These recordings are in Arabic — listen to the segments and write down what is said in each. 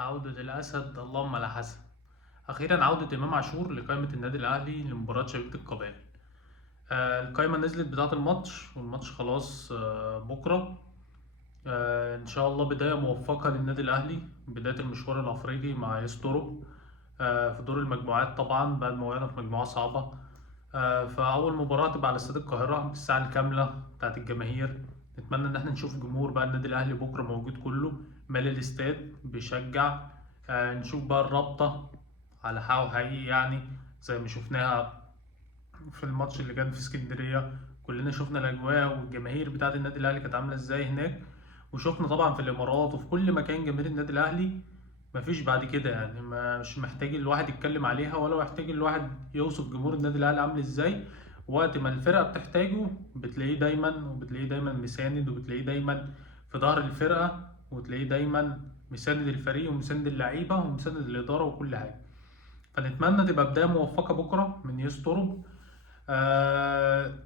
عودة الأسد اللهم لا حسن. أخيرا عودة إمام عاشور لقائمة النادي الأهلي لمباراة شبيبة القبائل. القائمة نزلت بتاعة الماتش والماتش خلاص بكرة. إن شاء الله بداية موفقة للنادي الأهلي، بداية المشوار الأفريقي مع يسترو في دور المجموعات، طبعا بعد ما وقعنا في مجموعة صعبة. فأول مباراة تبقى على استاد القاهرة بالساعة الكاملة بتاعة الجماهير. نتمنى إن احنا نشوف جمهور بقى النادي الأهلي بكرة موجود كله مالي الاستاد بيشجع. نشوف بقى الرابطة على حقه حقيقي، يعني زي ما شفناها في الماتش اللي كان في اسكندرية. كلنا شفنا الأجواء والجماهير بتاعة النادي الأهلي كانت عاملة ازاي هناك، وشفنا طبعا في الإمارات وفي كل مكان جماهير النادي الأهلي. مفيش بعد كده، يعني مش محتاج الواحد يتكلم عليها ولا محتاج الواحد يوصف جمهور النادي الأهلي عامل ازاي. وقت ما الفرقة بتحتاجه بتلاقيه دايما، وبتلاقيه دايما مساند، وبتلاقيه دايما في ظهر الفرقة، وتلاقيه دايما مساند الفريق ومساند اللعيبة ومساند الإدارة وكل حاجة. فنتمنى تبقى بداية موفقة بكرة من يسترب.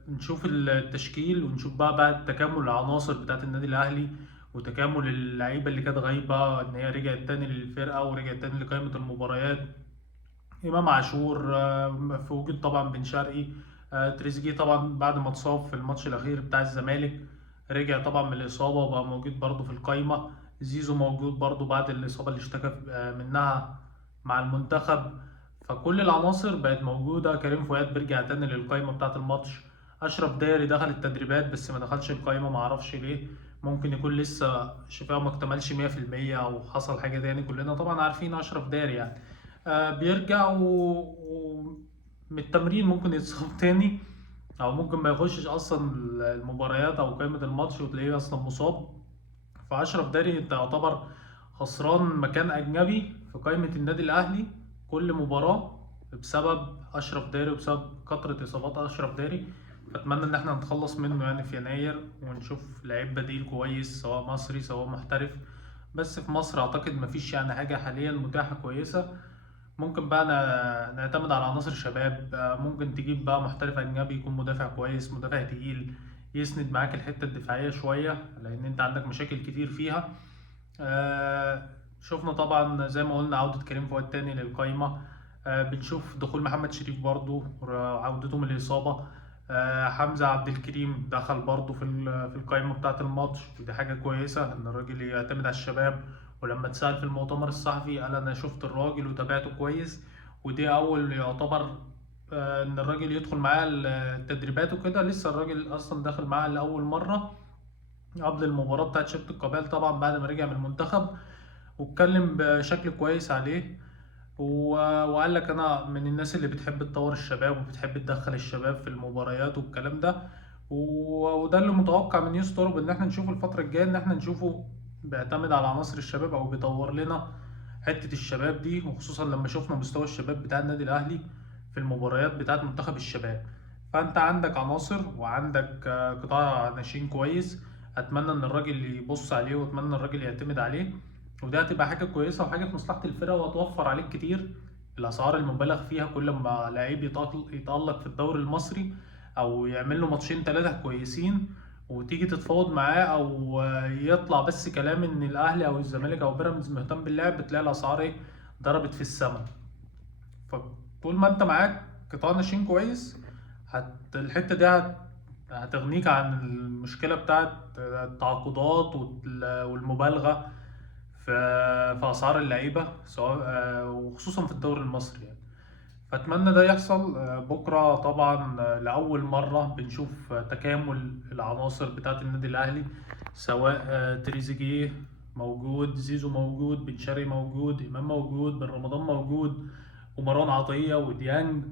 نشوف التشكيل ونشوف بقى تكامل العناصر بتاعت النادي الأهلي، وتكامل اللعيبة اللي كانت غايبة إن هي رجعت تاني للفرقة ورجعت تاني لقائمة المباريات. إمام عاشور في وجود طبعا بن شرقي. تريزيجيه طبعا بعد ما اتصاب في الماتش الأخير بتاع الزمالك رجع طبعا من الإصابة وبقى موجود برضه في القايمة. زيزو موجود برضه بعد الإصابة اللي اشتكى منها مع المنتخب. فكل العناصر بقت موجودة. كريم فؤاد بيرجع تاني للقايمة بتاعة الماتش. أشرف داري دخل التدريبات بس ما دخلش القايمة، معرفش ليه. ممكن يكون لسه شفاءه ما اكتملش 100% أو حصل حاجة تاني. كلنا طبعا عارفين أشرف داري يعني بيرجع من التمرين ممكن يتصاب تاني، او ممكن ما يخشش اصلا المباريات او قائمة الماتش وتلاقيه اصلا مصاب. فاشرف داري انت يعتبر خسران مكان اجنبي في قائمة النادي الاهلي كل مباراة بسبب اشرف داري وبسبب كثرة اصابات اشرف داري. فاتمنى ان احنا نتخلص منه يعني في يناير ونشوف لعيب بديل كويس سواء مصري سواء محترف. بس في مصر اعتقد مفيش يعني حاجة حاليا متاحة كويسة. ممكن بقى نعتمد على عناصر شباب. ممكن تجيب بقى محترف أجنبي يكون مدافع كويس، مدافع تقيل يسند معاك الحتة الدفاعية شوية لأن أنت عندك مشاكل كتير فيها. شفنا طبعا زي ما قلنا عودة كريم فؤاد تاني للقايمة. بنشوف دخول محمد شريف برضو عودته من الإصابة. حمزة عبد الكريم دخل برضو في القايمة بتاعة الماتش، ودي حاجة كويسة إن الراجل يعتمد على الشباب. ولما اتسأل في المؤتمر الصحفي قال أنا شفت الراجل وتابعته كويس. ودي أول يعتبر إن الراجل يدخل معاه التدريبات وكده. لسه الراجل أصلا داخل معاه لأول مرة قبل المباراة بتاعت شبط القبائل طبعا بعد ما رجع من المنتخب. واتكلم بشكل كويس عليه وقال لك انا من الناس اللي بتحب تطور الشباب وبتحب تدخل الشباب في المباريات والكلام ده. وده اللي متوقع من يوستروب ان احنا نشوفه الفترة الجاية، ان احنا نشوفه بيعتمد على عناصر الشباب او بيطور لنا حتة الشباب دي. وخصوصا لما شفنا مستوى الشباب بتاع النادي الاهلي في المباريات بتاعت منتخب الشباب. فانت عندك عناصر وعندك قطاع ناشئين كويس. اتمنى ان الراجل يبص عليه واتمنى ان الراجل يعتمد عليه. وده هتبقى حاجة كويسة وحاجة في مصلحة الفرقة وهتوفر عليك كتير. الأسعار المبالغ فيها كل ما لعيب يتألق في الدوري المصري أو يعمل له ماتشين تلاتة كويسين وتيجي تتفاوض معاه أو يطلع بس كلام إن الأهلي أو الزمالك أو بيراميدز مهتم باللاعب، بتلاقي الأسعار إيه ضربت في السماء. فطول ما أنت معاك قطاع ناشئين كويس الحتة دي هتغنيك عن المشكلة بتاعت التعاقدات والمبالغة في في أسعار اللعيبة سواء وخصوصا في الدوري المصري يعني. فأتمنى ده يحصل بكرة طبعا. لأول مرة بنشوف تكامل العناصر بتاعة النادي الأهلي سواء تريزيجيه موجود، زيزو موجود، بن شرقي موجود، إمام موجود، بن رمضان موجود، ومروان عطية وديانج.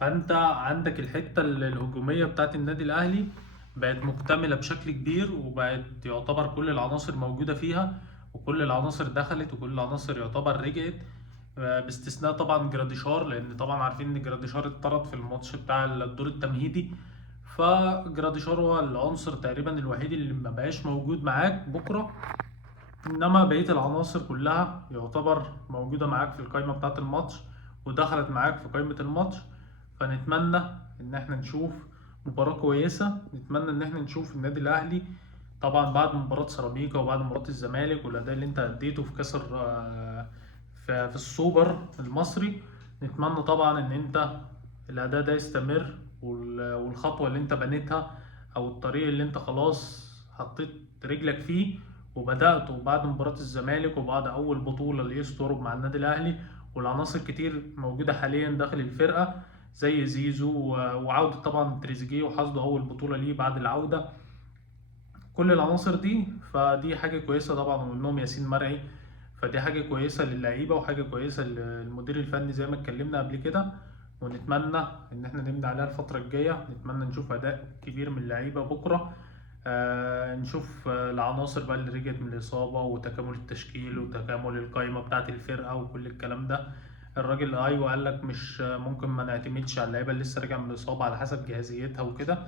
فانت عندك الحته الهجوميه بتاعت النادي الاهلي بقت مكتمله بشكل كبير وبقت يعتبر كل العناصر موجوده فيها وكل العناصر دخلت وكل العناصر يعتبر رجعت. باستثناء طبعا جراديشار لان طبعا عارفين ان جراديشار اتطرد في الماتش بتاع الدور التمهيدي. فجراديشار هو العنصر تقريبا الوحيد اللي ما بقاش موجود معاك بكره. انما بقيه العناصر كلها يعتبر موجوده معاك في القائمه بتاعه الماتش ودخلت معاك في قائمه الماتش. فنتمنى ان احنا نشوف مباراه كويسه. نتمنى ان احنا نشوف النادي الاهلي طبعا بعد مباراة سيراميكا وبعد مباراة الزمالك والأداء اللي أنت أديته في كأس في السوبر المصري، نتمنى طبعا إن أنت الأداء ده يستمر، والخطوة اللي أنت بنيتها أو الطريق اللي أنت خلاص حطيت رجلك فيه وبدأته بعد مباراة الزمالك وبعد أول بطولة ليستر مع النادي الأهلي، والعناصر كتير موجودة حاليا داخل الفرقة زي زيزو وعودة طبعا تريزيجيه وحصده أول بطولة ليه بعد العودة. كل العناصر دي فدي حاجة كويسة طبعا، ومنهم ياسين مرعي، فدي حاجة كويسة للعيبة وحاجة كويسة للمدير الفني زي ما اتكلمنا قبل كده. ونتمنى إن احنا نبني عليها الفترة الجاية، نتمنى نشوف أداء كبير من اللعيبة بكرة. نشوف العناصر بقى اللي رجعت من الإصابة وتكامل التشكيل وتكامل القائمة بتاعة الفرقة وكل الكلام ده. الراجل أيوه قال لك مش ممكن ما نعتمدش على اللعيبة اللي لسه راجعة من الإصابة على حسب جاهزيتها وكده،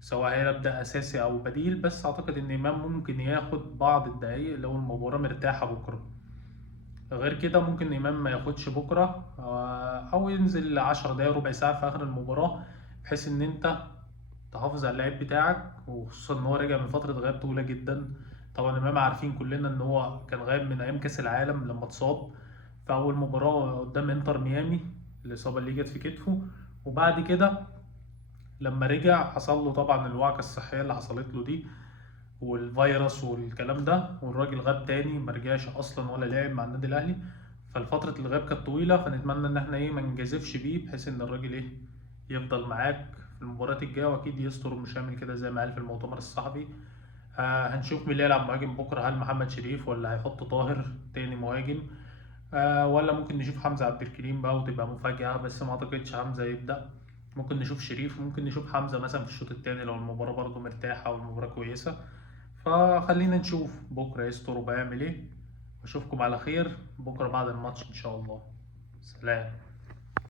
سواء هيبدأ أساسي أو بديل، بس أعتقد إن إمام ممكن ياخد بعض الدقايق لو المباراة مرتاحة بكرة. غير كده ممكن إمام ما ياخدش بكرة، أو ينزل 10 دقايق ربع ساعة في آخر المباراة، بحيث إن أنت تحافظ على اللعيب بتاعك، وخصوصا إن هو راجع من فترة غياب طويلة جدا. طبعا إمام عارفين كلنا إن هو كان غايب من أيام كأس العالم لما اتصاب في أول مباراة قدام إنتر ميامي، الإصابة اللي جت في كتفه. وبعد كده لما رجع حصل له طبعا الوعكة الصحية اللي حصلت له دي والفيروس والكلام ده، والراجل غاب تاني مرجعش اصلا ولا لعب مع النادي الاهلي. فالفترة الغياب كانت طويلة، فنتمنى ان احنا ايه ما نجازفش بيه، بحيث ان الراجل ايه يفضل معاك في المباريات الجاية، واكيد يستر مش هيعمل كده زي ما قال في المؤتمر الصحفي. هنشوف مين اللي هيلعب مهاجم بكرة، هل محمد شريف ولا هيحط طاهر تاني مهاجم، ولا ممكن نشوف حمزة عبد الكريم بقى وتبقى مفاجأة، بس ما اعتقدش حمزة يبدأ. ممكن نشوف شريف، ممكن نشوف حمزة مثلا في الشوط التاني لو المباراة برضه مرتاحة والمباراة كويسة. فخلينا نشوف بكرة يستر بيعمل ايه. اشوفكم على خير بكرة بعد الماتش ان شاء الله. سلام.